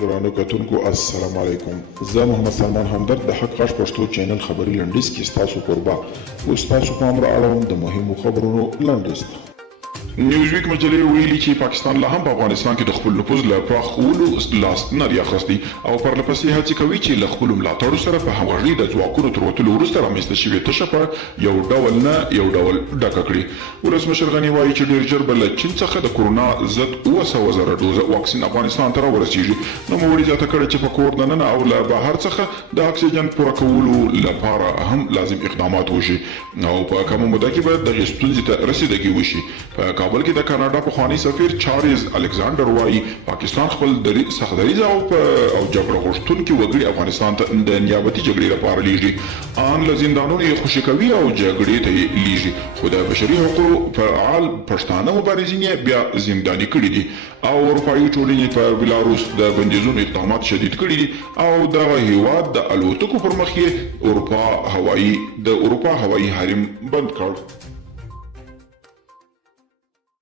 ګرانو کتونکو السلام علیکم. زه محمد سلمان همدرد د حق غږ پښتو چینل خبري لنډیز کې ستاسو کوربه اوس تاسو پام را اړوم د مهمو خبرونو لنډیز. نیوزویک مجلې ویلي چې پاکستان لا هم په افغانستان کې د خپل نفوذ له پراخولو لاس نه دی اخیستی او پرلپسې هڅې کوي چې له خپلو ملاتړو سره په همغږۍ د ځواکونو تر وتلو وروسته رامنځته شوې تشه په یو ډول نه یو ډول ډکه کړي. ولسمشر غني وایي چې ډېر ژر به له چین څخه د کورونا ضد 700,000 ډوزه واکسین افغانستان ته راورسیږي. نوموړي زیاته کړې چې په کور دننه او له بهر څخه د اکسیجن پوره کولو لپاره هم لازم اقدامات وشي او په کمه موده کې به دغې ستونزې ته رسیدګي وشي. په کابل کې د کاناډا پخوانی سفیر چارلز الکساندر وایي پاکستان خپل سختدریځ او جګړه غوښتونکي وګړي افغانستان ته د نیابتي جګړې لپاره لیږي. ان له زندانونو یې خوشي کوي او جګړې ته یې لیږي، خو د بشري حقوقو فعال پښتانه مبارزین یې بیا زنداني کړي دي او اروپایي ټولنې په بلاروس د بندیزونو اقدامات شدید کړي دي او دغه هیواد د الوتکو پر مخ یې د اروپا هوایي حریم بند کړ.